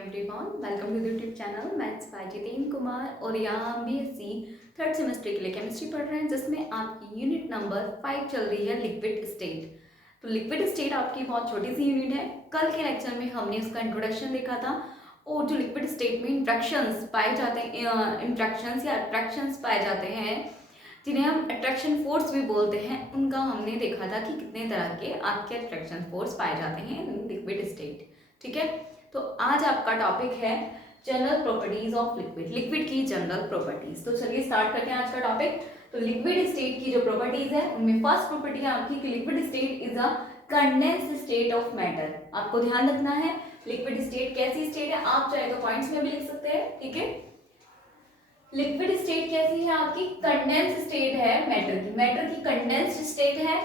Everyone, welcome to the YouTube channel maths by Jitendra Kumar. और यहाँ हम बीएससी थर्ड सेमेस्टर के लिए केमिस्ट्री पढ़ रहे हैं, जिसमें आपकी यूनिट नंबर 5 चल रही है, लिक्विड स्टेट। तो लिक्विड स्टेट आपकी बहुत छोटी सी यूनिट है। कल के लेक्चर में हमने उसका इंट्रोडक्शन देखा था, और जो लिक्विड स्टेट में इंट्रैक्शंस पाए जाते हैं, इंट्रैक्शंस या अट्रैक्शंस पाए जाते हैं, जिन्हें हम अट्रैक्शन फोर्स भी बोलते हैं, उनका हमने देखा था कि कितने तरह के आपके अट्रैक्शन फोर्स पाए जाते हैं लिक्विड स्टेट। ठीक है, तो आज आपका टॉपिक है general properties of liquid, liquid की जनरल प्रॉपर्टीज। तो चलिए स्टार्ट करते हैं आज का टॉपिक। तो लिक्विड स्टेट की जो प्रॉपर्टीज है, उनमें फर्स्ट प्रॉपर्टी है आपकी कि liquid state is a condensed state of matter. आपको ध्यान रखना है लिक्विड स्टेट कैसी स्टेट है, आप चाहे तो पॉइंट्स में भी लिख सकते हैं। ठीक है, लिक्विड स्टेट कैसी है आपकी, कंडेंस्ड स्टेट है मैटर की, मैटर की कंडेंस्ड स्टेट है।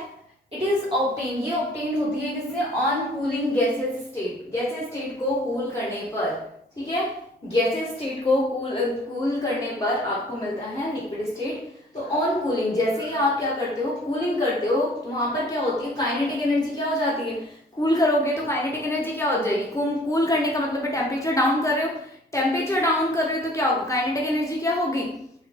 इट इज ऑब्टेन, ये ऑब्टेन होती है किससे, on cooling gases state, gases state को कूल करने पर। ठीक है, गैसेस स्टेट को कूल करने पर आपको मिलता है लिक्विड स्टेट। तो ऑन कूलिंग, जैसे ही आप क्या करते हो, कूलिंग करते हो, तो वहां पर क्या होती है, काइनेटिक एनर्जी क्या हो जाती है, कूल करोगे तो काइनेटिक एनर्जी क्या हो जाएगी, कूल करने का मतलब है टेम्परेचर डाउन कर रहे हो, टेम्परेचर डाउन कर रहे हो तो क्या होगा, काइनेटिक एनर्जी क्या होगी,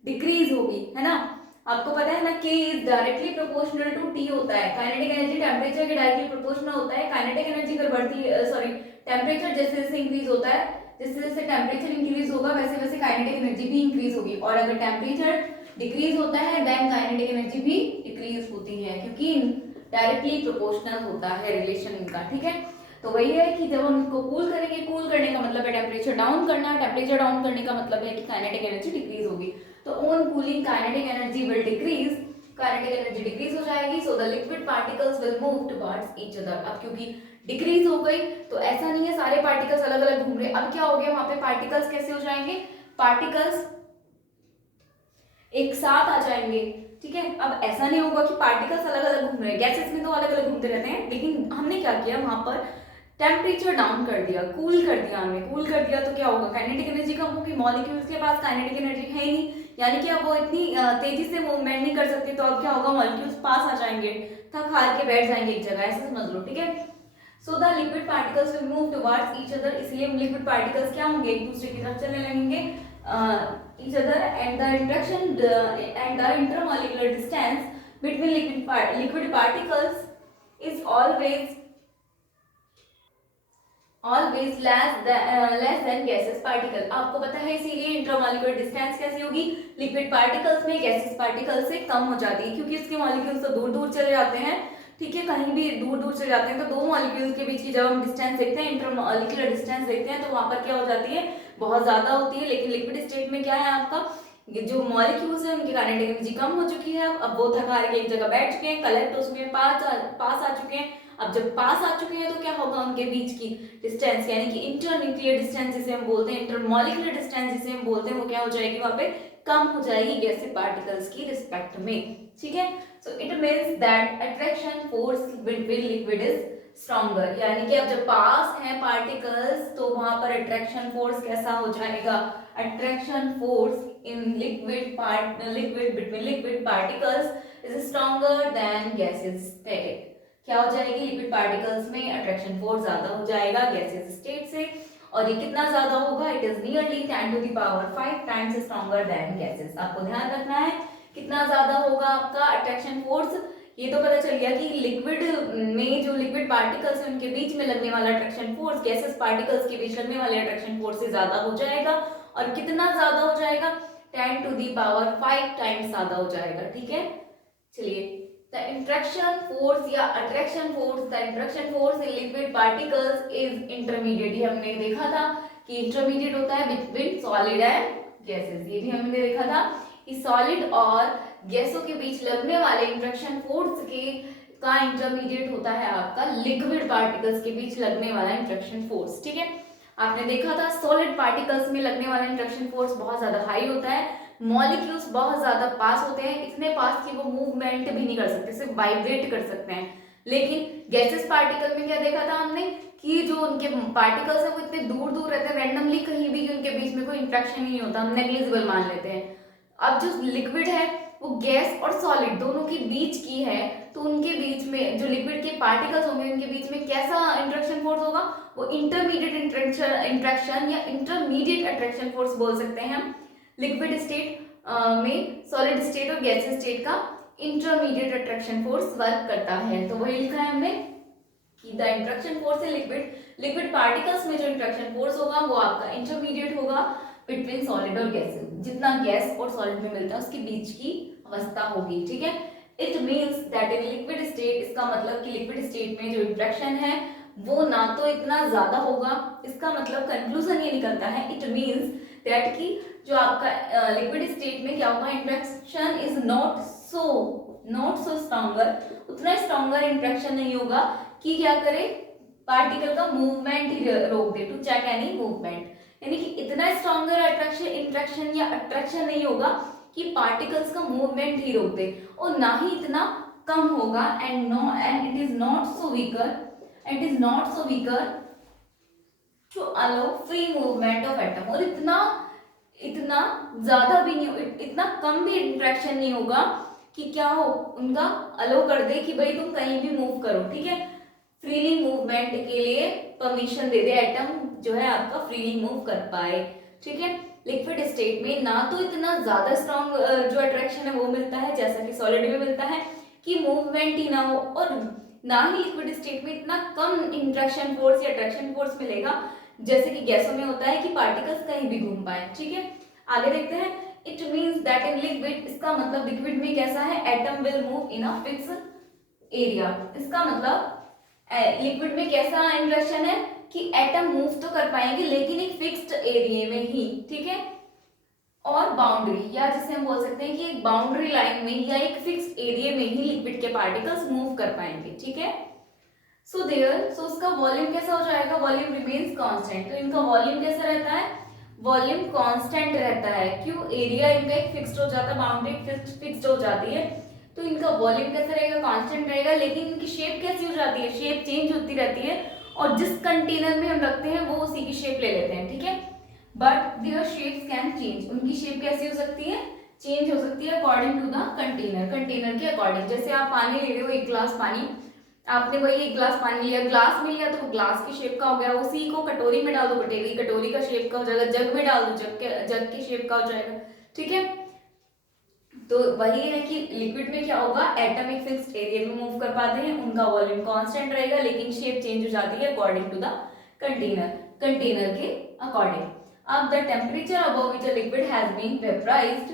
डिक्रीज होगी, है ना। आपको पता है ना, K is directly proportional to T होता है, काइनेटिक एनर्जी टेम्परेचर के डायरेक्टली प्रोपोर्शनल होता है। काइनेटिक एनर्जी अगर बढ़ती है, सॉरी, टेम्परेचर जैसे जैसे इंक्रीज होता है, जैसे जैसे टेम्परेचर इंक्रीज होगा वैसे वैसे काइनेटिक एनर्जी भी इंक्रीज होगी, और अगर टेम्परेचर डिक्रीज होता है देन काइनेटिक एनर्जी भी डिक्रीज होती है, क्योंकि डायरेक्टली प्रोपोर्शनल होता है रिलेशन इनका। ठीक है, तो वही है कि जब हम इसको कूल करेंगे, कूल करने का मतलब है टेम्परेचर डाउन करना, टेम्परेचर डाउन करने का मतलब है कि काइनेटिक एनर्जी डिक्रीज होगी। तो on cooling kinetic energy will decrease, kinetic energy decrease हो जाएगी, so the liquid particles will move towards each other. अब क्योंकि डिक्रीज हो गई तो ऐसा नहीं है सारे पार्टिकल्स अलग अलग घूम रहे, अब क्या हो गया, वहां पे पार्टिकल्स कैसे हो जाएंगे, पार्टिकल्स एक साथ आ जाएंगे। ठीक है, अब ऐसा नहीं होगा कि पार्टिकल्स अलग अलग घूम रहे हैं, गैसेस में तो अलग अलग घूमते रहते हैं, लेकिन हमने क्या किया, वहां पर टेम्परेचर डाउन कर दिया, कूल कर दिया, हमने कूल कर दिया, तो क्या होगा, काइनेटिक एनर्जी कम होगी, मॉलिक्यूल्स के पास काइनेटिक एनर्जी है ही नहीं, यानी कि अब वो इतनी तेजी से मूवमेंट नहीं कर सकते, तो अब क्या होगा, मॉलिक्यूल्स पास आ जाएंगे, थक हार के बैठ जाएंगे एक जगह, ऐसे समझ लो। ठीक है, so the liquid particles will move towards each other, इसलिए लिक्विड पार्टिकल्स क्या होंगे, एक दूसरे की तरफ चलने लगेंगे, each other, and the interaction and the intermolecular distance between liquid particles is always less than gases particle. आपको पता है इसीलिए इंटरमॉलिक्यूलर डिस्टेंस कैसी होगी, लिक्विड पार्टिकल्स में गैसेस पार्टिकल से कम हो जाती है, क्योंकि इसके मॉलिक्यूल्स तो दूर दूर चले जाते हैं। ठीक है, कहीं भी दूर दूर चले जाते हैं, तो दो मॉलिक्यूल्स के बीच की जब हम डिस्टेंस देखते हैं, इंटरमॉलिक्यूलर डिस्टेंस देखते हैं, तो वहां पर क्या हो जाती है, बहुत ज्यादा होती है। लेकिन लिक्विड स्टेट में क्या है, आपका जो मॉलिक्यूल्स है उनकी काइनेटिक एनर्जी कम हो चुकी है, अब वो थका के एक जगह बैठ चुके हैं, कलेक्ट उसमें पास आ चुके हैं। अब जब पास आ चुके हैं तो क्या होगा, उनके बीच की डिस्टेंस यानी कि इंटरन्यूक्लियर डिस्टेंस जिसे हम बोलते हैं, इंटरमॉलिक्यूलर डिस्टेंस जिसे हम बोलते हैं, वो क्या हो जाएगी, वहां पे कम हो जाएगी गैसेस पार्टिकल्स की रिस्पेक्ट में। ठीक है, so it means that attraction force between liquid is stronger, यानी कि अब जब पास है पार्टिकल्स तो वहां पर अट्रैक्शन फोर्स कैसा हो जाएगा, attraction force in liquid between liquid particles is stronger than gases state. क्या हो जाएगी, लिक्विड पार्टिकल्स में अट्रैक्शन फोर्स ज्यादा हो जाएगा गैसेस स्टेट से, और ये कितना ज्यादा होगा, it is nearly 10 to the power 5 times stronger than gases. आपको ध्यान रखना है कितना ज्यादा होगा आपका अट्रैक्शन फोर्स। ये तो पता चल गया कि लिक्विड में जो लिक्विड पार्टिकल्स है उनके बीच में लगने वाला अट्रैक्शन फोर्स गैसेस पार्टिकल्स के बीच लगने वाले अट्रैक्शन फोर्स से ज्यादा हो जाएगा, और कितना ज्यादा हो जाएगा, 10 टू द पावर 5 टाइम्स ज्यादा हो जाएगा। ठीक है, चलिए, the interaction force या attraction force, the interaction force in liquid particles is intermediate। ये हमने देखा था कि intermediate होता है between solid and gases, ये भी हमने देखा था कि solid और गैसों के बीच लगने वाले interaction force के का intermediate होता है आपका liquid particles के बीच लगने वाला interaction force। ठीक है, आपने देखा था solid particles में लगने वाला interaction force बहुत ज्यादा हाई होता है, मॉलिक्यूल्स बहुत ज्यादा पास होते हैं, इतने पास कि वो मूवमेंट भी नहीं कर सकते, सिर्फ वाइब्रेट कर सकते हैं। लेकिन गैसेस पार्टिकल में क्या देखा था हमने कि जो उनके पार्टिकल्स है वो इतने दूर दूर रहते हैं, रैंडमली कहीं भी उनके बीच में कोई इंट्रैक्शन नहीं होता, हम नेग्लिजिबल मान लेते हैं। अब जो लिक्विड है वो गैस और सॉलिड दोनों के बीच की है, तो उनके बीच में जो लिक्विड के पार्टिकल्स होंगे उनके बीच में कैसा इंट्रैक्शन फोर्स होगा, वो इंटरमीडिएट इंट्रैक्शन या इंटरमीडिएट अट्रैक्शन फोर्स बोल सकते हैं हम। लिक्विड स्टेट में सॉलिड स्टेट और गैसियस स्टेट का इंटरमीडिएट अट्रैक्शन फोर्स वर्क करता है। तो वही लिखा है हमने कि the interaction force in liquid particles में जो इंट्रैक्शन फोर्स होगा वो आपका इंटरमीडिएट होगा बिटवीन सॉलिड और गैसेस, जितना गैस और सॉलिड में मिलता है उसके बीच की अवस्था होगी, ठीक है। It means that in liquid state, इसका मतलब कि लिक्विड स्टेट में जो इंट्रैक्शन है वो ना तो इतना ज्यादा होगा, इसका मतलब कंक्लूजन ये निकलता है, इट मीन्स दैट कि जो आपका लिक्विड स्टेट में क्या होगा, interaction is not so stronger, उतना स्ट्रॉन्गर इंट्रैक्शन नहीं होगा कि क्या करे, पार्टिकल का मूवमेंट ही रोक दे, टू चेक एनी मूवमेंट, यानी कि इतना स्ट्रॉन्गर इंट्रैक्शन या अट्रैक्शन नहीं होगा कि पार्टिकल्स का मूवमेंट ही रोक दे, और ना ही इतना कम होगा, and it is not so weaker to allow free movement of atom, और इतना ज्यादा भी नहीं, इतना कम भी इंट्रैक्शन नहीं होगा कि क्या हो, उनका अलाउ कर दे कि भाई तुम कहीं भी मूव करो, ठीक है, फ्रीली मूवमेंट के लिए परमिशन दे दे, एटम जो है आपका फ्रीली मूव कर पाए, ठीक है। लिक्विड स्टेट में ना तो इतना ज्यादा स्ट्रॉन्ग जो अट्रैक्शन है वो मिलता है जैसा कि सॉलिड में मिलता है कि मूवमेंट ही ना हो, और ना ही लिक्विड स्टेट में इतना कम इंट्रैक्शन फोर्स या अट्रैक्शन फोर्स मिलेगा जैसे कि गैसों में होता है कि पार्टिकल्स कहीं भी घूम पाए, ठीक है। आगे देखते हैं, it means that in liquid, इसका मतलब लिक्विड में कैसा है, atom will move in a fix area, इसका मतलब लिक्विड में कैसा इंट्रैक्शन है कि एटम मूव तो कर पाएंगे लेकिन एक फिक्स्ड एरिया में ही, ठीक है, और बाउंड्री, या जिसे हम बोल सकते हैं कि एक बाउंड्री लाइन में या एक फिक्स्ड एरिया में ही लिक्विड के पार्टिकल्स मूव कर पाएंगे, ठीक है। सो उसका वॉल्यूम कैसा हो जाएगा, वॉल्यूम रिमेन्स कांस्टेंट, तो इनका वॉल्यूम कैसा रहता है, वॉल्यूम कांस्टेंट रहता है, क्यों, एरिया इनका एक फिक्स्ड हो जाता है, बाउंड्री फिक्स्ड हो जाती है, तो इनका वॉल्यूम कैसा रहेगा, कांस्टेंट रहेगा, लेकिन इनकी शेप कैसी हो जाती है, शेप चेंज होती रहती है, और जिस कंटेनर में हम रखते हैं वो उसी की शेप ले लेते हैं, ठीक है, but their shapes can change, उनकी शेप कैसी हो सकती है, चेंज हो सकती है अकॉर्डिंग टू द कंटेनर के अकॉर्डिंग। जैसे आप पानी ले रहे हो, एक गिलास पानी, आपने वही एक गिलास पानी लिया, ग्लास में लिया तो वो ग्लास की शेप का हो गया, उसी को कटोरी में डाल दो, कटोरी का शेप का हो जाएगा, जग में डाल दो, जग की शेप का हो जाएगा, ठीक है। तो वही है कि लिक्विड में क्या होगा, एटम एक फिक्स्ड एरिया में मूव कर पाते हैं, उनका वॉल्यूम कांस्टेंट रहेगा लेकिन शेप चेंज हो जाती है अकॉर्डिंग टू द कंटेनर के अकॉर्डिंग। अब the temperature above which a liquid has been vaporized,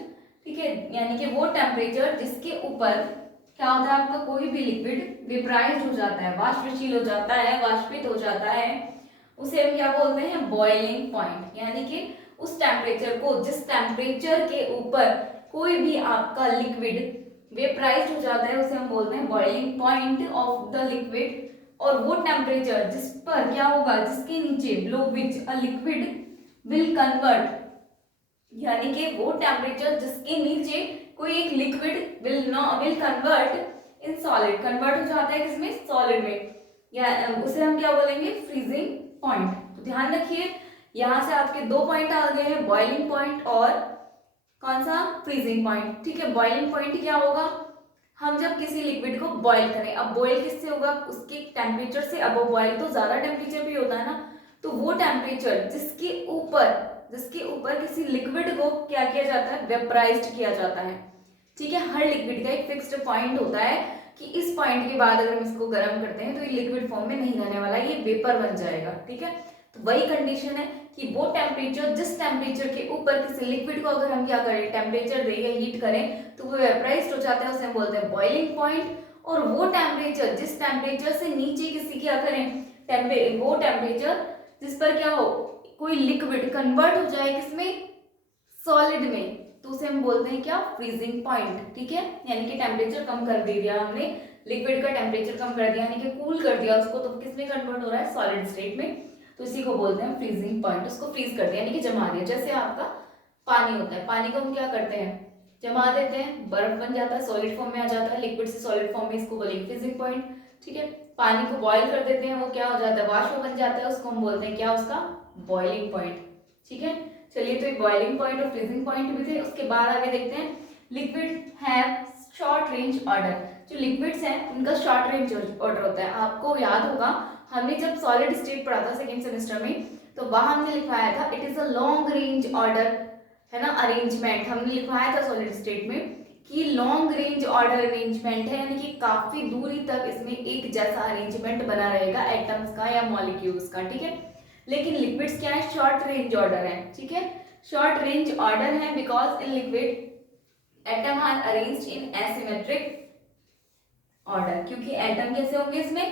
ठीक है, यानी कि वो टेम्परेचर जिसके ऊपर क्या होता है, आपका कोई भी लिक्विड वेपराइज्ड हो जाता है, वाष्पशील हो जाता है, वाष्पित हो जाता है, उसे हम क्या बोलते हैं, बॉइलिंग पॉइंट, यानी कि उस टेम्परेचर को, जिस टेम्परेचर के ऊपर कोई भी आपका लिक्विड वेपराइज्ड हो जाता है उसे हम बोलते हैं boiling point of the liquid, और वो टेम्परेचर जिस पर क्या होगा, जिसके नीचे below which a liquid will convert, यानी कि वो टेम्परेचर जिसके नीचे कोई एक liquid will convert in solid, convert हो जाता है किसमें, सॉलिड में, या उसे हम क्या बोलेंगे, फ्रीजिंग पॉइंट। तो ध्यान रखिए यहाँ से आपके दो पॉइंट आ गए हैं, बॉइलिंग पॉइंट और कौन सा, फ्रीजिंग पॉइंट, ठीक है। बॉइलिंग पॉइंट क्या होगा, हम जब किसी लिक्विड को बॉईल करें, अब बॉईल किससे होगा, उसके टेम्परेचर से, अब बॉईल तो ज्यादा टेम्परेचर भी होता है ना, तो वो टेम्परेचर जिसके ऊपर किसी लिक्विड को क्या किया जाता है, वेपराइज्ड किया जाता है, ठीक है। हर लिक्विड का एक फिक्स्ड पॉइंट होता है कि इस पॉइंट के बाद अगर हम इसको गर्म करते हैं तो ये लिक्विड फॉर्म में नहीं रहने वाला, ये वेपर बन जाएगा, ठीक है। तो वही कंडीशन है कि वो टेम्परेचर, जिस टेम्परेचर के ऊपर किसी लिक्विड को अगर हम क्या करें, टेम्परेचर दें या हीट करें तो वो वेपराइज्ड हो जाता है, उसे हम बोलते हैं बॉइलिंग पॉइंट। और वो टेम्परेचर, जिस टेम्परेचर से नीचे किसी क्या करें, वो टेम्परेचर जिस पर क्या हो, कोई लिक्विड कन्वर्ट हो जाए किसमें, सॉलिड में, तो उसे हम बोलते हैं क्या, फ्रीजिंग पॉइंट, ठीक है। यानी कि टेम्परेचर कम कर दिया हमने, लिक्विड का टेम्परेचर कम कर दिया, यानी कि कूल कर दिया उसको, तो किसमें कन्वर्ट हो रहा है, सॉलिड स्टेट में, तो इसी को बोलते हैं फ्रीजिंग पॉइंट। उसको फ्रीज कर दिया यानी कि जमा दिया, जैसे आपका पानी होता है, पानी को हम क्या करते हैं, जमा देते हैं, बर्फ बन जाता है, सॉलिड फॉर्म में आ जाता है, लिक्विड से सॉलिड फॉर्म में, इसको बोलेंगे फ्रीजिंग पॉइंट, ठीक है। पानी को बॉईल कर देते हैं, वो क्या हो जाता है, वाष्प बन जाता है, उसको हम बोलते हैं क्या, उसका बॉइलिंग पॉइंट, ठीक है। चलिए, तो एक बॉइलिंग पॉइंट और फ्रीजिंग पॉइंट भी थे। उसके बाद आगे देखते हैं, liquid have short range order, जो लिक्विड्स हैं उनका शॉर्ट रेंज ऑर्डर होता है। आपको याद होगा हमने जब सॉलिड स्टेट पढ़ा था सेकेंड सेमेस्टर में, तो वहां हमने लिखवाया था it is a long range order, है ना, अरेंजमेंट हमने लिखवाया था सॉलिड स्टेट में कि लॉन्ग रेंज ऑर्डर अरेंजमेंट है, यानी कि काफी दूरी तक इसमें एक जैसा अरेंजमेंट बना रहेगा एटम्स का या मॉलिक्यूल्स का, ठीक है। लेकिन लिक्विड्स क्या है, शॉर्ट रेंज ऑर्डर है, ठीक है, शॉर्ट रेंज ऑर्डर है because in liquid atom are arranged in asymmetric order, क्योंकि एटम कैसे होंगे इसमें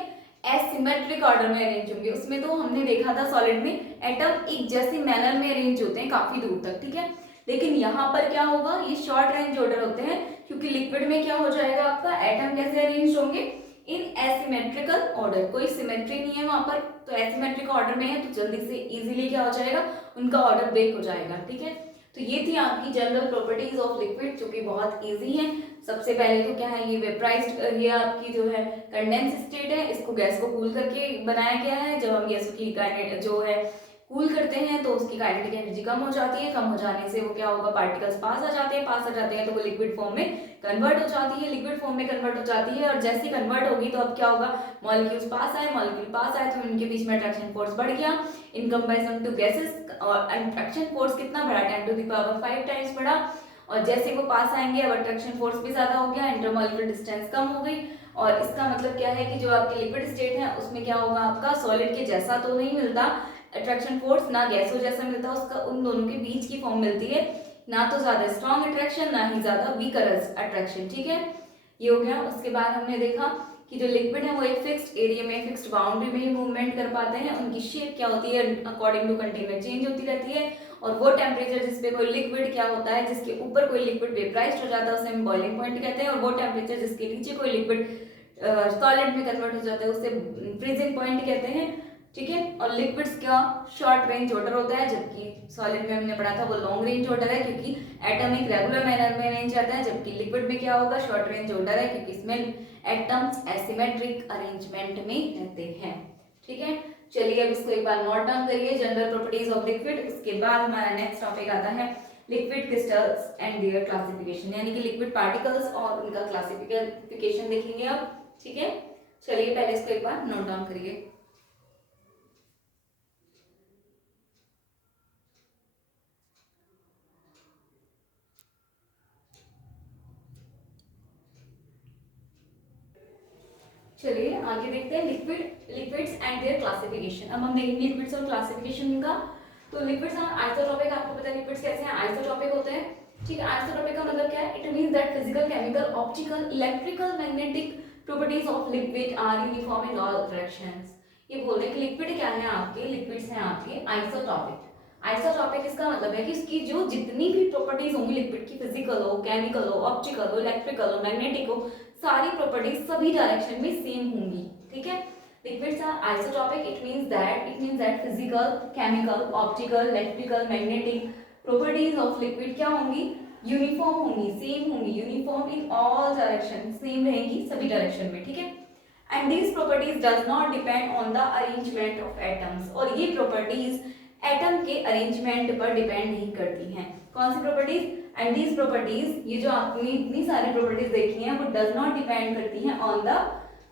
एसिमेट्रिक ऑर्डर में अरेंज होंगे। उसमें तो हमने देखा था सॉलिड में एटम एक जैसे मैनर में अरेंज होते हैं काफी दूर तक, ठीक है। लेकिन यहाँ पर क्या होगा, ये शॉर्ट रेंज ऑर्डर होते हैं, क्योंकि लिक्विड में क्या हो जाएगा आपका एटम कैसे अरेंज होंगे इन एसिमेट्रिकल ऑर्डर, कोई सिमेट्री नहीं है वहां पर, तो एसिमेट्रिक ऑर्डर में है तो जल्दी से इजीली क्या हो जाएगा, उनका ऑर्डर ब्रेक हो जाएगा, ठीक है। तो ये थी आपकी जनरल प्रॉपर्टीज ऑफ लिक्विड जो कि बहुत इजी है। सबसे पहले तो क्या है, ये वेपराइज्ड, ये आपकी जो है कंडेंस स्टेट है, इसको गैस को कूल करके बनाया गया है। जब हम गैस की जो है कूल करते हैं तो उसकी काइनेटिक एनर्जी कम हो जाती है, कम हो जाने से वो क्या होगा, पार्टिकल्स पास आ जाते हैं तो वो लिक्विड फॉर्म में कन्वर्ट हो जाती है, लिक्विड फॉर्म में कन्वर्ट हो जाती है। और जैसे कन्वर्ट होगी तो अब क्या होगा, मॉलिक्यूल्स पास आए तो इनके बीच में अट्रैक्शन फोर्स बढ़ गया इन कंपैरिजन टू गैसेस, और अट्रैक्शन फोर्स कितना बढ़ा, 10⁵ टाइम्स बढ़ा। और जैसे वो पास आएंगे अब अट्रैक्शन फोर्स भी ज्यादा हो गया, इंटरमॉलिक्यूलर डिस्टेंस कम हो गई। और इसका मतलब क्या है कि जो आपकी लिक्विड स्टेट है उसमें क्या होगा, आपका सॉलिड के जैसा तो नहीं मिलता अट्रैक्शन फोर्स, ना गैसों जैसा मिलता, उसका उन दोनों के बीच की फॉर्म मिलती है, ना तो ज्यादा स्ट्रॉन्ग अट्रैक्शन ना ही ज्यादा वीकर अट्रैक्शन, ठीक है। ये हो गया। उसके बाद हमने देखा कि जो लिक्विड है वो एक फिक्स्ड एरिया में, फिक्स्ड बाउंड्री में ही मूवमेंट कर पाते हैं, उनकी शेप क्या होती है अकॉर्डिंग टू कंटेनर चेंज होती रहती है। और वो टेम्परेचर जिस पे कोई लिक्विड क्या होता है, जिसके ऊपर कोई लिक्विड वेपराइज्ड हो जाता है उसे हम बॉइलिंग पॉइंट कहते हैं, और वो टेम्परेचर जिसके नीचे कोई लिक्विड सॉलिड में कन्वर्ट हो जाता है उसे फ्रीजिंग पॉइंट कहते हैं, ठीक है। और लिक्विड्स का शॉर्ट रेंज ऑर्डर होता है, जबकि सॉलिड में हमने पढ़ा था वो लॉन्ग रेंज ऑर्डर है, क्योंकि एटम एक रेगुलर मैनर में अरेंज आता है, जबकि लिक्विड में क्या होगा, शॉर्ट रेंज ऑर्डर है, क्योंकि इसमें एटम्स एसिमेट्रिक अरेंजमेंट में रहते हैं, ठीक है। चलिए अब इसको एक बार नोट डाउन करिए, जनरल प्रॉपर्टीज ऑफ लिक्विड। उसके बाद हमारा नेक्स्ट टॉपिक आता है liquid crystals and there classification, यानी कि लिक्विड पार्टिकल्स और उनका क्लासिफिकेशन देखेंगे अब, ठीक है। चलिए पहले इसको एक बार नोट डाउन करिए। चलिए आगे देखते हैं लिक्विड्स एंड देयर क्लासिफिकेशन। अब हम देखेंगे लिक्विड्स और क्लासिफिकेशन का। तो लिक्विड्स आर आइसोटॉपिक, आपको पता है लिक्विड्स कैसे हैं, आइसोटॉपिक होते हैं, ठीक है। आइसोटॉपिक का मतलब क्या है, it means that physical, chemical, optical, electrical, magnetic properties of liquid are uniform in all directions. ये बोल रहे हैं कि लिक्विड क्या है आपके, लिक्विड्स हैं आपके आइसोटॉपिक। आइसोटॉपिक इसका मतलब है कि इसकी जो जितनी भी प्रॉपर्टीज होंगी लिक्विड की, फिजिकल हो, केमिकल हो, ऑप्टिकल हो, इलेक्ट्रिकल हो, मैग्नेटिक हो, सारी प्रॉपर्टीज सभी डायरेक्शन में सेम होंगी, ठीक है। Liquids are isotropic, it means that physical, chemical, optical, electrical, magnetic properties of liquid क्या होंगी, यूनिफॉर्म होंगी, सेम होंगी, uniform in all direction, same रहेंगी सभी डायरेक्शन में, ठीक है। And these properties does not depend on the arrangement of atoms, और ये प्रॉपर्टीज एटम के अरेंजमेंट पर डिपेंड नहीं करती हैं। कौन सी प्रॉपर्टीज, एंड दीज प्रॉपर्टीज, ये जो आपने इतनी सारी प्रॉपर्टीज देखी हैं वो डज नॉट डिपेंड करती हैं on the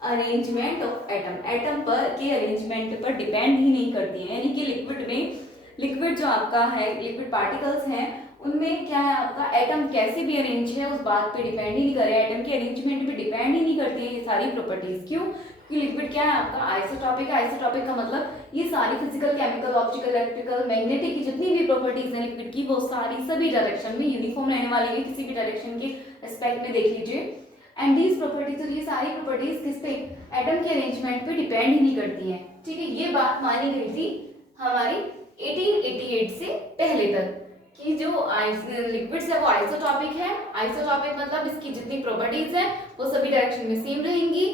arrangement of atom, atom पर के अरेंजमेंट पर डिपेंड ही नहीं करती हैं। यानी कि लिक्विड में, लिक्विड जो आपका है, लिक्विड पार्टिकल्स हैं, उनमें क्या है आपका एटम कैसे भी अरेंज है उस बात पे डिपेंड ही नहीं कर रहे, एटम के अरेंजमेंट पे डिपेंड ही नहीं करती है ये सारी प्रॉपर्टीज। क्यों, कि लिक्विड क्या है आपका आइसोटॉपिक है। आइसोटॉपिक का मतलब ये सारी physical, chemical, optical, electrical, magnetic की जितनी भी प्रॉपर्टीज हैं लिक्विड की, वो सारी सभी डायरेक्शन में यूनिफॉर्म रहने वाली है, किसी भी डायरेक्शन के एस्पेक्ट में देख लीजिए। एंड दीज प्रॉपर्टीज, तो ये सारी प्रॉपर्टीज किस पे, एटम के अरेंजमेंट पे डिपेंड ही नहीं करती हैं, ठीक है। ये बात मानी गई थी हमारी 1888 से पहले तक कि जो लिक्विड्स है वो आइसोटॉपिक है। आइसोटॉपिक मतलब इसकी जितनी प्रॉपर्टीज है वो सभी डायरेक्शन में सेम रहेंगी,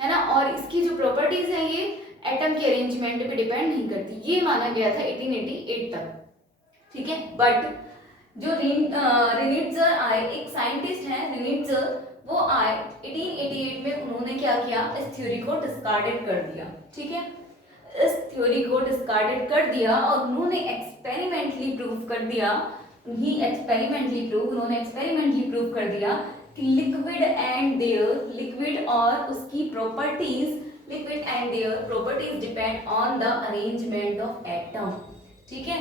है ना, और इसकी जो प्रॉपर्टीज है ये एटम के अरेंजमेंट पे डिपेंड नहीं करती, ये माना गया था 1888 तक, ठीक है। बट जो रिनिट्जर आए, एक साइंटिस्ट हैं रिनिट्जर, वो आए 1888 में, उन्होंने क्या किया, इस थ्योरी को डिस्कार्डेड कर दिया, ठीक है। इस थ्योरी को डिस्कार्डेड कर दिया और उन्होंने एक्सपेरिमेंटली प्रूव कर दिया, उन्होंने एक्सपेरिमेंटली प्रूव कर दिया लिक्विड और उसकी properties, liquid and their properties depend on the arrangement of atom. ठीक है,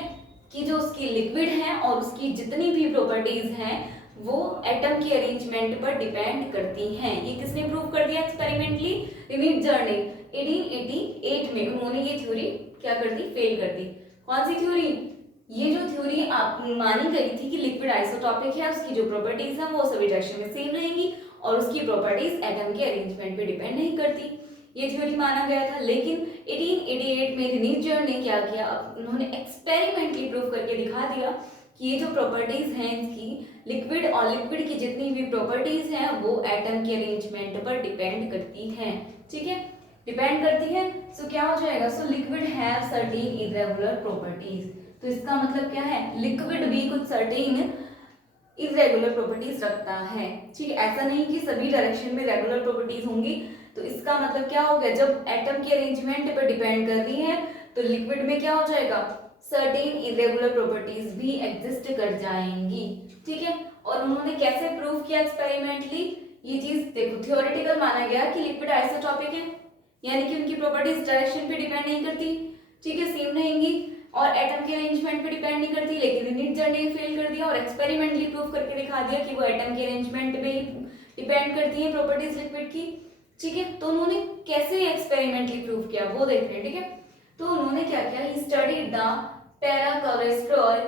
कि जो उसकी लिक्विड है और उसकी जितनी भी प्रॉपर्टीज हैं वो एटम की अरेंजमेंट पर डिपेंड करती हैं। ये किसने प्रूव कर दिया एक्सपेरिमेंटली? रिनीट जर्निंग 1888 में उन्होंने ये थ्योरी क्या कर दी? फेल कर दी। कौन सी थ्योरी? ये जो थ्योरी आप मानी गई थी कि लिक्विड आइसोटॉपिक है, उसकी जो प्रॉपर्टीज हैं वो सभी डायरेक्शन में सेम रहेंगी और उसकी प्रॉपर्टीज एटम के अरेंजमेंट पे डिपेंड नहीं करती, ये थ्योरी माना गया था। लेकिन 1888 में रिनीजर ने क्या किया? उन्होंने एक्सपेरिमेंटली प्रूव करके दिखा दिया कि ये जो प्रॉपर्टीज हैं इसकी, लिक्विड और लिक्विड की जितनी भी प्रॉपर्टीज हैं वो एटम के अरेंजमेंट पर डिपेंड करती हैं। ठीक है, डिपेंड करती है। सो क्या हो जाएगा? So liquid have certain irregular properties. तो इसका मतलब क्या है? लिक्विड भी कुछ सर्टेन इरेगुलर प्रॉपर्टीज रखता है। ठीक है, ऐसा नहीं कि सभी डायरेक्शन में रेगुलर प्रॉपर्टीज होंगी। तो इसका मतलब क्या हो गया? जब एटम के अरेंजमेंट पर डिपेंड कर रही है तो लिक्विड में क्या हो जाएगा? सर्टेन इरेगुलर प्रॉपर्टीज भी एग्जिस्ट कर जाएंगी। ठीक है, और उन्होंने कैसे प्रूव किया एक्सपेरिमेंटली? ये चीज देखो, थ्योरेटिकल माना गया कि लिक्विड आइसोटॉपिक है, यानी कि उनकी प्रॉपर्टीज डायरेक्शन पे डिपेंड नहीं करती। ठीक है, सेम रहेंगी और एटम के अरेंजमेंट पे डिपेंड नहीं करती। लेकिन रिनीजर ने फेल कर दिया और एक्सपेरिमेंटली प्रूव करके दिखा दिया कि वो एटम के अरेंजमेंट पे ही डिपेंड करती है प्रॉपर्टीज लिक्विड की। ठीक है, तो उन्होंने कैसे एक्सपेरिमेंटली प्रूव किया वो देख रहे हैं। ठीक है, तो उन्होंने क्या किया? He studied the paracholesterol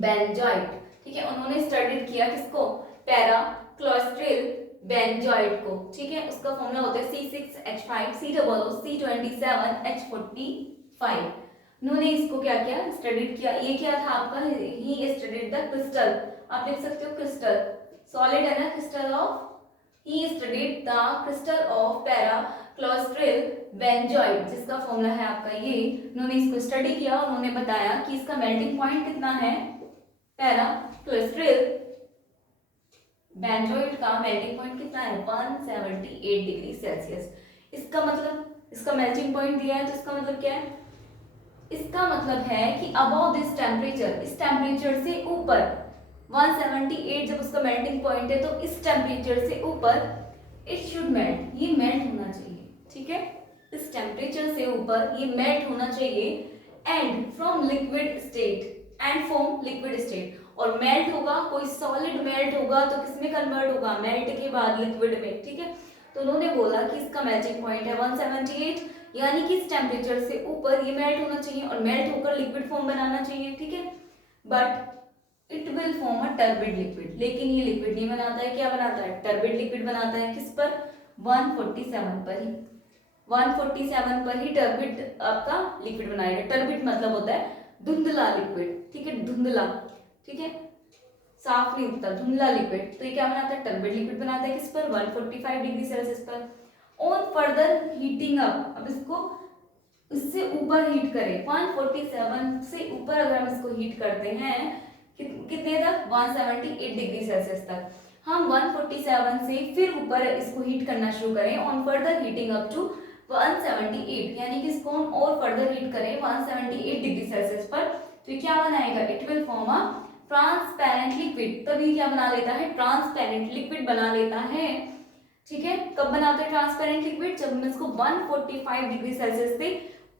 benzoate. ठीक है, उन्होंने स्टडीड किया किसको? पैराकोलेस्ट्रॉल बेंजोइट को। ठीक है, उसका फॉर्मूला होता है C6H5COO C27H45। उन्होंने इसको क्या किया? स्टडीड किया। ये क्या था आपका? ही स्टडीड द क्रिस्टल, आप लिख सकते हो क्रिस्टल, सॉलिड है ना, crystal of, he studied the crystal of paracholesterol benzoate, जिसका फॉर्मूला है आपका ये। उन्होंने इसको स्टडी किया और उन्होंने बताया कि इसका मेल्टिंग पॉइंट कितना है? पैराकोलेस्ट्रॉल बेंजोइट का मेल्टिंग पॉइंट कितना है? 178 डिग्री सेल्सियस। इसका मतलब, इसका मेल्टिंग पॉइंट दिया है तो इसका मतलब क्या है? इसका मतलब है कि अबव दिस टेम्परेचर, इस टेम्परेचर से ऊपर 178 जब उसका मेल्टिंग पॉइंट है तो इस टेम्परेचर से ऊपर इट शुड मेल्ट, ये मेल्ट होना चाहिए। ठीक है, इस टेम्परेचर से ऊपर ये मेल्ट होना चाहिए। And from liquid state, and from liquid state, और मेल्ट होगा, कोई सॉलिड मेल्ट होगा तो किसमें कन्वर्ट होगा? मेल्ट के बाद लिक्विड में। ठीक है, तो उन्होंने बोला कि इसका मेल्टिंग पॉइंट है 178, यानी कि इस टेम्परेचर से ऊपर ये मेल्ट होना चाहिए और मेल्ट होकर लिक्विड फॉर्म बनाना चाहिए। ठीक है, but it will form a turbid liquid, लेकिन ये लिक्विड नहीं बनाता है। क्या बनाता है? टर्बिड लिक्विड बनाता है। किस पर? 147 पर ही, 147 पर ही टर्बिड आपका लिक्विड बनाएगा। टर्बिड मतलब होता है धुंधला लिक्विड। ठीक है, धुंधला, ठीक है, साफ नहीं होता, धुंधला लिक्विड। तो ये क्या बनाता है? टर्बिड लिक्विड बनाता है। किस पर? 145 डिग्री सेल्सियस पर। ऑन फर्दर हीटिंग अप, अब इसको इससे ऊपर हीट करें, 147 से ऊपर अगर हम इसको हीट करते हैं कितने तक? 178 डिग्री सेल्सियस तक। हम 147 से फिर ऊपर इसको हीट करना शुरू करें on further heating up to 178, यानी कि इसको हम और फर्दर हीट करें 178 डिग्री सेल्सियस पर, तो क्या बनाएगा? It will form a transparent liquid. तभी क्या बना लेता है? ट्रांसपेरेंट लिक्विड बना लेता है। ठीक है, कब बनाते हैं ट्रांसपेरेंट लिक्विड? जब हम इसको 145 डिग्री सेल्सियस से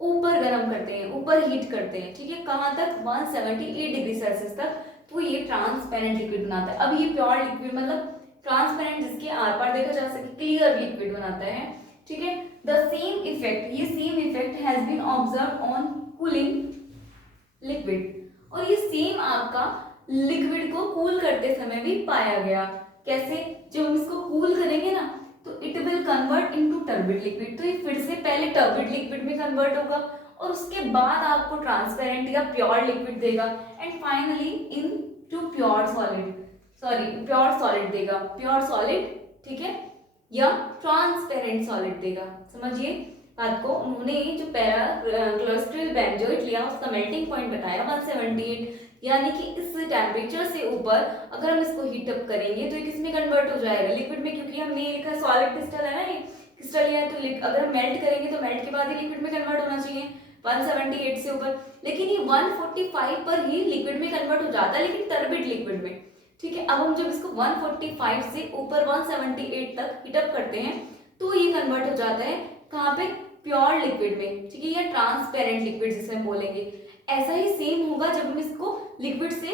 ऊपर गर्म करते हैं, ऊपर हीट करते हैं। ठीक है, कहां तक? 178 डिग्री सेल्सियस तक, तो ये ट्रांसपेरेंट लिक्विड बनाता है। अब ये प्योर लिक्विड मतलब ट्रांसपेरेंट, जिसके आर पार देखा जा सके, क्लियर लिक्विड बनाता है। ठीक है, द सेम इफेक्ट, ये same effect has been observe on cooling liquid, और ये सेम आपका लिक्विड को कूल करते समय भी पाया गया। कैसे? जब हम इसको कूल करेंगे ना तो it will convert into turbid liquid, तो ये फिर से पहले टर्बिड लिक्विड में कन्वर्ट होगा और उसके बाद आपको ट्रांसपेरेंट या प्योर लिक्विड देगा, and finally into pure solid, pure solid देगा, प्योर सॉलिड। ठीक है, या ट्रांसपेरेंट सॉलिड देगा। समझिए बात को। उन्होंने जो पैराकोलेस्ट्रॉल बेंजोइट लिया उसका मेल्टिंग पॉइंट बताया 178, यानी कि इस टेम्परेचर से ऊपर अगर हम इसको हीट अप करेंगे तो ये किस में कन्वर्ट हो जाएगा? लिक्विड में, क्योंकि हमने लिखा है सॉलिड क्रिस्टल है ना, ये क्रिस्टल लिया है, तो अगर हम मेल्ट करेंगे तो मेल्ट के बाद ही लिक्विड में कन्वर्ट होना चाहिए 178 से ऊपर, लेकिन ये 145 पर ही लिक्विड में कन्वर्ट हो जाता है, लेकिन टर्बिड लिक्विड में। ठीक है। अब हम जब इसको 145 से ऊपर 178 तक हीटअप करते हैं तो ये कन्वर्ट हो जाता है कहाँ पे, प्योर लिक्विड में, ठीक है, या ट्रांसपेरेंट लिक्विड जिसमें बोलेंगे। ऐसा ही सेम होगा जब हम इसको लिक्विड से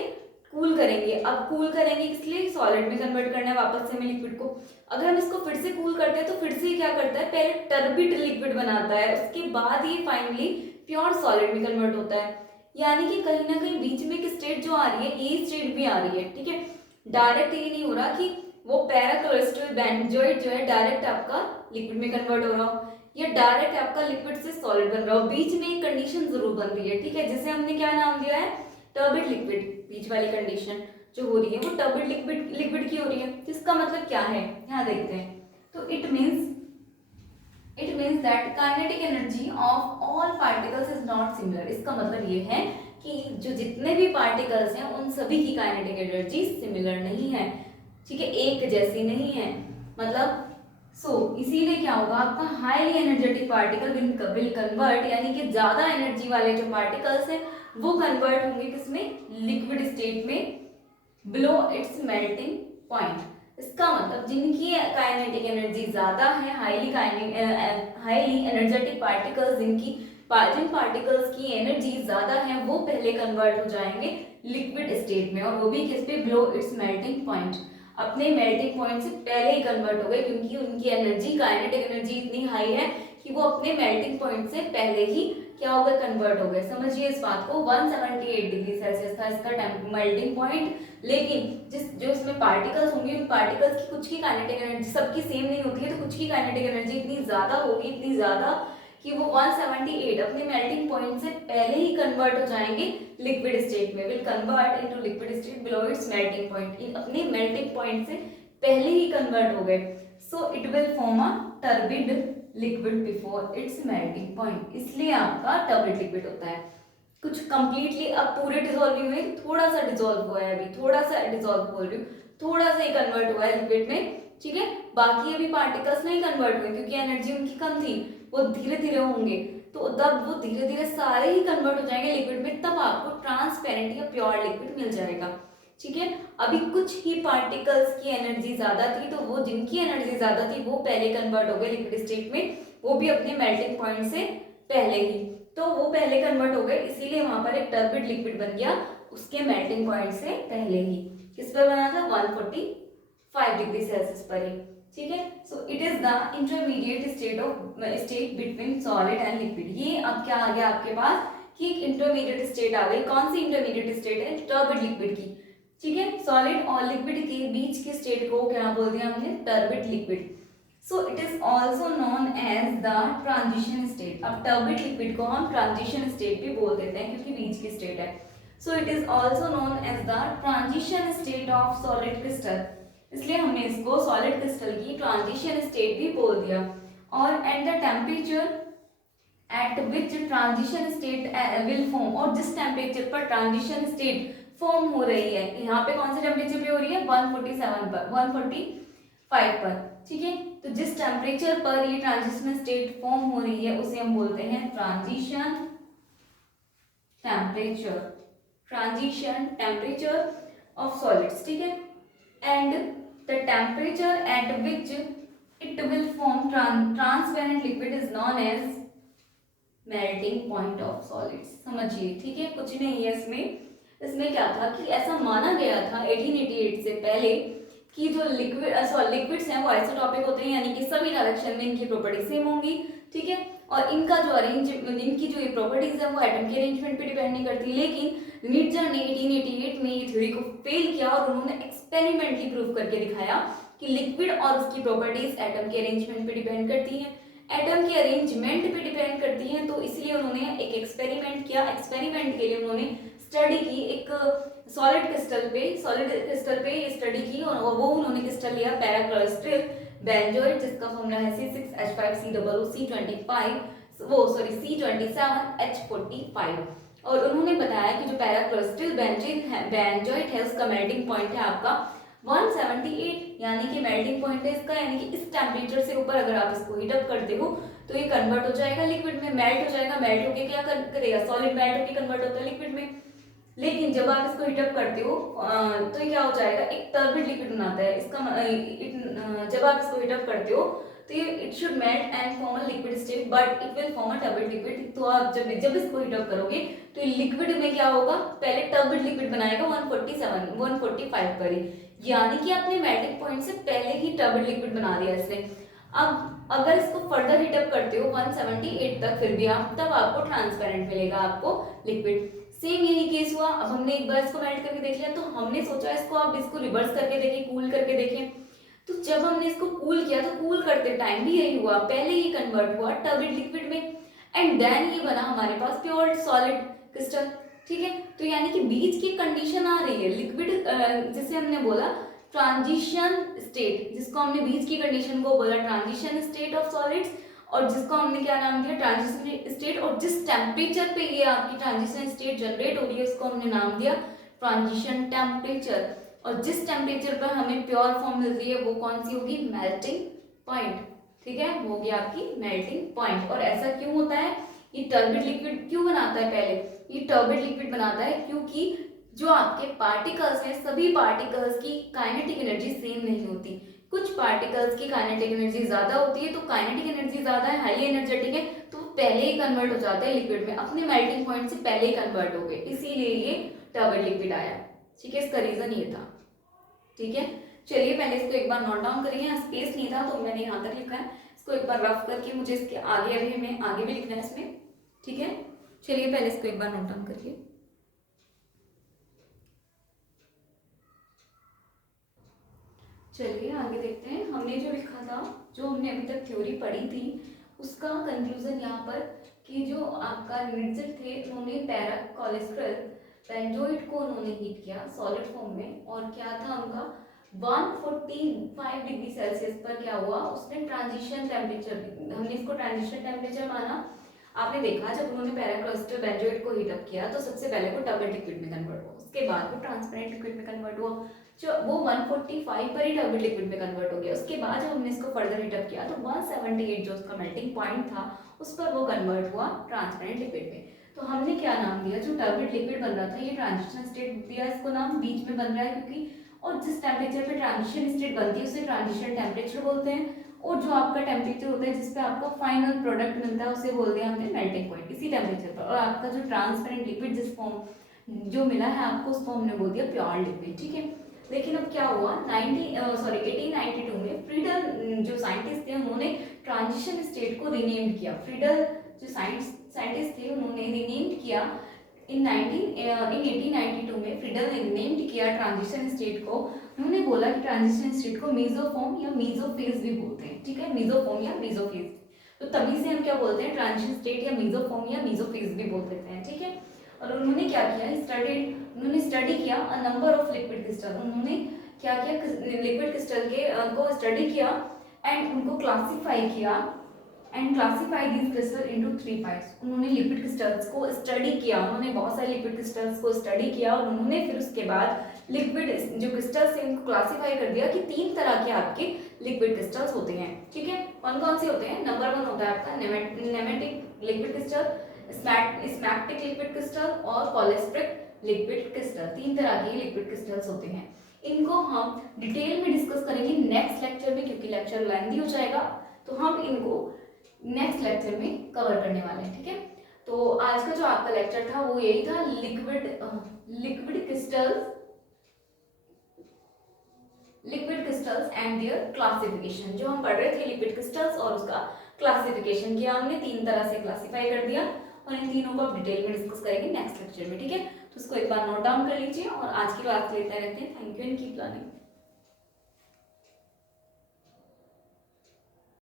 कूल करेंगे। अब कूल करेंगे इसलिए सॉलिड में कन्वर्ट करना है वापस से हमें लिक्विड को। अगर हम इसको फिर से कूल करते हैं तो फिर से क्या करता है, पहले टर्बिड लिक्विड बनाता है, उसके बाद ये फाइनली प्योर सॉलिड में कन्वर्ट होता है। यानी कि कहीं ना कहीं बीच में एक स्टेट जो आ रही है, ये स्टेट भी आ रही है, ठीक है। डायरेक्ट ये नहीं हो रहा कि वो पैराक्लोरेस्टल बेंजोइट जो है डायरेक्ट आपका लिक्विड में कन्वर्ट हो रहा हो, या डायरेक्ट आपका लिक्विड से सॉलिड बन रहा हो, बीच में एक कंडीशन जरूर बन रही है, ठीक है, जिसे हमने क्या नाम दिया है, टर्बिड लिक्विड। बीच वाली कंडीशन जो हो रही है वो टर्बिड लिक्विड की हो रही है। इसका मतलब क्या है, यहाँ देखते हैं। तो it means that kinetic energy of all particles is not similar. इसका मतलब ये है कि जो जितने भी पार्टिकल्स हैं उन सभी की काइनेटिक एनर्जी सिमिलर नहीं है, ठीक है, एक जैसी नहीं है। मतलब इसीलिए क्या होगा, आपका highly energetic particle will convert, यानी कि ज्यादा एनर्जी वाले जो पार्टिकल्स हैं वो कन्वर्ट होंगे किसमें, लिक्विड स्टेट में, बिलो इट्स मेल्टिंग पॉइंट। इसका मतलब जिनकी काइनेटिक एनर्जी ज्यादा है, हाईली एनर्जेटिक पार्टिकल्स, जिन पार्टिकल्स की एनर्जी ज्यादा है वो पहले कन्वर्ट हो जाएंगे लिक्विड स्टेट में, और वो भी किस पे, बिलो इट्स मेल्टिंग पॉइंट, अपने मेल्टिंग पॉइंट से पहले ही कन्वर्ट हो गए, क्योंकि उनकी एनर्जी, काइनेटिक एनर्जी इतनी हाई है कि वो अपने मेल्टिंग पॉइंट से पहले ही क्या हो गए, कन्वर्ट हो गए। समझिए इस बात को। 178 डिग्री सेल्सियस था इसका मेल्टिंग पॉइंट, लेकिन जो इसमें पार्टिकल्स होंगे, उन पार्टिकल्स की कुछ की काइनेटिक एनर्जी सबकी सेम नहीं होती है, तो कुछ की काइनेटिक एनर्जी इतनी ज्यादा होगी, इतनी ज्यादा कि वो 178 अपने मेल्टिंग पॉइंट से पहले ही कन्वर्ट हो जाएंगे लिक्विड स्टेट में, will convert into liquid state below it's melting point, अपने मेल्टिंग पॉइंट से पहले ही कन्वर्ट हो गए। So it will form a turbid liquid before it's melting point, इसलिए आपका टर्बिड लिक्विड होता है। कुछ कंप्लीटली अब पूरे डिसॉल्व हुए, थोड़ा सा डिसॉल्व हुआ है, अभी थोड़ा सा डिसॉल्व बोल रही हूँ, थोड़ा सा ही कन्वर्ट हुआ है लिक्विड में, ठीक है, बाकी अभी पार्टिकल्स नहीं कन्वर्ट हुए क्योंकि एनर्जी उनकी कम थी, वो धीरे धीरे होंगे, तो तब वो धीरे धीरे सारे ही कन्वर्ट हो जाएंगे लिक्विड में, तब आपको ट्रांसपेरेंट या प्योर लिक्विड मिल जाएगा, ठीक है। अभी कुछ ही पार्टिकल्स की एनर्जी ज्यादा थी, तो वो जिनकी एनर्जी ज्यादा थी वो पहले कन्वर्ट हो गए लिक्विड स्टेट में, वो भी अपने मेल्टिंग पॉइंट से पहले ही, तो वो पहले कन्वर्ट हो गए, इसीलिए वहां पर एक टर्बिड लिक्विड बन गया उसके मेल्टिंग पॉइंट से पहले ही। किस पर बना था, 145 डिग्री सेल्सियस पर ही, ठीक है। So it is the intermediate state between solid and liquid. ये अब क्या आ गया आपके पास कि एक इंटरमीडिएट स्टेट आ गई। कौन सी इंटरमीडिएट स्टेट है, टर्बिड लिक्विड की, ठीक है। सॉलिड और लिक्विड के बीच के स्टेट को क्या बोल दिया हमने, turbid liquid. So it is also known as the transition state. अब टर्बिड लिक्विड को हम ट्रांजिशन स्टेट भी बोल देते हैं क्योंकि बीच की स्टेट है। So it is also known as the transition state of solid crystal, इसलिए हमने इसको सॉलिड क्रिस्टल की ट्रांजिशन स्टेट भी बोल दिया। और at the temperature at which transition state will form, और जिस टेम्परेचर पर ट्रांजिशन स्टेट फॉर्म हो रही है, यहाँ पे कौन से टेम्परेचर पे हो रही है, 147 पर, 145 पर, ठीक है। तो जिस टेम्परेचर पर ये ट्रांजिशन स्टेट फॉर्म हो रही है उसे हम बोलते हैं transition temperature, transition temperature of solids, ठीक है। And the temperature at which it will form transparent liquid is known as melting point of solids. समझिए, ठीक है, कुछ नहीं है इसमें क्या था कि ऐसा माना गया था 1888 से पहले कि जो लिक्विड्स हैं वो आइसोटॉपिक होते हैं, यानी कि सभी डायरेक्शन में इनकी प्रॉपर्टी सेम होंगी, ठीक है। और इनका जो इनकी जो ये प्रॉपर्टीज है वो एटम के अरेंजमेंट पे डिपेंड नहीं करती। लेकिन नीटजर ने 1888 में ये थ्योरी को फेल किया और उन्होंने एक्सपेरिमेंटली प्रूव करके दिखाया कि लिक्विड और उसकी प्रॉपर्टीज एटम के अरेंजमेंट पे डिपेंड करती हैं, एटम के अरेंजमेंट पे डिपेंड करती हैं। तो इसलिए उन्होंने एक एक्सपेरिमेंट किया। एक्सपेरिमेंट के लिए उन्होंने स्टडी की एक सॉलिड क्रिस्टल पे ये स्टडी की, और वो उन्होंने क्रिस्टल लिया पैराक्रिस्टल बेंजोइट, जिसका फॉर्मूला है C6H5COO C27H45, और उन्होंने बताया कि जो पैराक्रिस्टल बेंजोइट है उसका मेल्टिंग पॉइंट है आपका 178, यानी कि मेल्टिंग पॉइंट है इसका, यानी कि इस टेम्परेचर से ऊपर अगर आप इसको हीट अप करते हो तो ये कन्वर्ट हो जाएगा लिक्विड में, मेल्ट हो जाएगा। मेल्ट होके क्या करेगा, सॉलिड मेल्ट होके कन्वर्ट होता है लिक्विड में। लेकिन जब आप इसको हीटअप करते हो तो ये क्या हो जाएगा, एक टर्बिड लिक्विड बनाता है। जब आप इसको हीटअप करते हो तो ये it should melt and form a liquid state but it will form a turbid liquid. तो आप जब जब इसको हीटअप करोगे तो लिक्विड में क्या होगा, पहले टर्बिड लिक्विड बनाएगा 147 145 पर ही, यानी कि आपने मेल्टिंग पॉइंट से पहले ही टर्बिड लिक्विड बना दिया इसने। अब अगर इसको फर्दर हीटअप करते हो 178 तक फिर भी आप, तब आपको ट्रांसपेरेंट मिलेगा आपको लिक्विड। सेम यही केस हुआ। अब हमने एक बार इसको मेल्ट करके देख लिया, तो हमने सोचा इसको अब इसको रिवर्स करके देखें, कूल करके देखें। तो जब हमने इसको कूल किया तो कूल करते टाइम भी यही हुआ, पहले ये कन्वर्ट हुआ टर्बिड लिक्विड में एंड देन ये बना हमारे पास प्योर सॉलिड क्रिस्टल। ठीक है, तो यानी कि बीच की कंडीशन आ रही है लिक्विड, जिसे हमने बोला ट्रांजिशन स्टेट, जिसको हमने बीच की कंडीशन को बोला ट्रांजिशन स्टेट ऑफ सॉलिड्स, और जिसको हमने क्या नाम दिया ट्रांजिशन स्टेट, और जिस टेम्परेचर पे ये आपकी ट्रांजिशन स्टेट जनरेट हो रही है उसको हमने नाम दिया ट्रांजिशन टेम्परेचर। और जिस टेम्परेचर पर हमें प्योर फॉर्म मिल रही है वो कौन सी होगी, मेल्टिंग पॉइंट। ठीक है, वो होगी आपकी मेल्टिंग पॉइंट। और ऐसा क्यों होता है, ये टर्बिड लिक्विड क्यों बनाता है, पहले ये टर्बिड लिक्विड बनाता है क्योंकि जो आपके पार्टिकल्स हैं सभी पार्टिकल्स की काइनेटिक एनर्जी सेम नहीं होती। कुछ पार्टिकल्स की काइनेटिक एनर्जी ज्यादा होती है, तो काइनेटिक एनर्जी ज्यादा है, हाईली एनर्जेटिक है, तो पहले ही कन्वर्ट हो जाते हैं लिक्विड में, अपने मेल्टिंग पॉइंट से पहले ही कन्वर्ट हो गए, इसीलिए ये टर्बिड लिक्विड आया। ठीक है, इसका रीजन ये था। ठीक है, चलिए पहले इसको एक बार नोट डाउन करिए, यहाँ स्पेस नहीं था तो मैंने यहाँ तक लिखा है, इसको एक बार रफ करके मुझे इसके आगे अभी मैं आगे भी लिखना है इसमें। ठीक है, चलिए पहले इसको एक बार नोट डाउन करिए। चलिए आगे देखते हैं, हमने जो लिखा था, जो हमने अभी तक थ्योरी पढ़ी थी उसका कंक्लूजन यहाँ पर, कि जो आपका रिडजर थे उन्होंने पैरा कोलेस्ट्रॉल बेंजोइट को उन्होंने हीट किया सॉलिड फॉर्म में, और क्या था उनका 145 डिग्री सेल्सियस पर क्या हुआ, उसने ट्रांजिशन टेम्परेचर, हमने इसको ट्रांजिशन टेम्परेचर माना। आपने देखा जब उन्होंने पैराक्लोस्टर बेंजोइट को हीट अप किया तो सबसे पहले वो टर्बिड लिक्विड में कन्वर्ट हुआ, उसके बाद वो ट्रांसपेरेंट लिक्विड में कन्वर्ट हुआ, जो वो 145 पर ही टर्बिड लिक्विड में कन्वर्ट हो गया। उसके बाद जब हमने इसको फर्दर हीट अप किया तो 178 जो उसका मेल्टिंग पॉइंट था उस पर वो कन्वर्ट हुआ ट्रांसपेरेंट लिक्विड में। तो हमने क्या नाम दिया, जो टर्बिड लिक्विड बन रहा था ये ट्रांजिशन स्टेट दिया इसको नाम, बीच में बन रहा है क्योंकि, और जिस टेम्परेचर पे ट्रांजिशन स्टेट बनती है उसे ट्रांजिशन टेम्परेचर बोलते हैं, और जो आपका टेम्परेचर होता है जिसपे आपका फाइनल प्रोडक्ट मिलता है उसे बोलते हैं हमने मेल्टिंग पॉइंट, इसी टेम्परेचर पर। और आपका जो ट्रांसपेरेंट लिक्विड जिस फॉर्म जो मिला है आपको उसको हमने बोल दिया प्योर लिक्विड। ठीक है, लेकिन अब क्या हुआ 1892 में फ्रीडल जो साइंटिस्ट थे उन्होंने ट्रांजिशन स्टेट को रीनेम्ड किया। फ्रीडल जो साइंटिस्ट थे उन्होंने रीनेम्ड किया इन 1892 में फ्रीडल ने रीनेम्ड किया ट्रांजिशन स्टेट को। उन्होंने बोला कि ट्रांजिशन स्टेट को मीजोफॉर्म या मीजोफेज भी बोलते हैं। ठीक है, मीजोफॉर्म या मीजोफेज, तो तभी से हम क्या बोलते हैं ट्रांजिशन स्टेट या मीजोफॉर्म या मीजोफेज भी बोल देते हैं। ठीक है, और उन्होंने क्या किया, उन्होंने स्टडी किया a number of liquid crystal. उन्होंने क्या किया, लिक्विड क्रिस्टल के को स्टडी किया एंड उनको क्लासिफाई किया and classify this crystal into 3 parts. उन्होंने लिक्विड क्रिस्टल्स को स्टडी किया, उन्होंने बहुत सारे लिक्विड क्रिस्टल्स को स्टडी किया और उन्होंने फिर उसके बाद लिक्विड जो क्रिस्टल्स हैं उनको क्लासिफाई कर दिया कि 3 तरह के आपके लिक्विड क्रिस्टल्स होते हैं। ठीक है, कौन कौन से होते हैं, नंबर 1 होता है आपका नेमेटिक लिक्विड क्रिस्टल, स्मैक्टिक लिक्विड क्रिस्टल और कोलेस्ट्रिक लिक्विड क्रिस्टल। 3 तरह के लिक्विड क्रिस्टल्स होते हैं। इनको हम डिटेल में डिस्कस करेंगे नेक्स्ट लेक्चर में, क्योंकि लेक्चर लेंथी हो जाएगा, तो हम इनको नेक्स्ट लेक्चर में कवर करने वाले हैं। ठीक है, तो आज का जो आपका लेक्चर था वो यही था, liquid crystals and there classification. जो हम पढ़ रहे थे लिक्विड क्रिस्टल्स और उसका क्लासिफिकेशन किया हमने, 3 तरह से क्लासिफाई कर दिया और इन तीनों को आप डिटेल में डिस्कस करेंगे नेक्स्ट लेक्चर में। ठीक है, तो उसको एक बार नोट डाउन कर लीजिए और आज की क्लास लेते रहते हैं। Thank you and keep learning.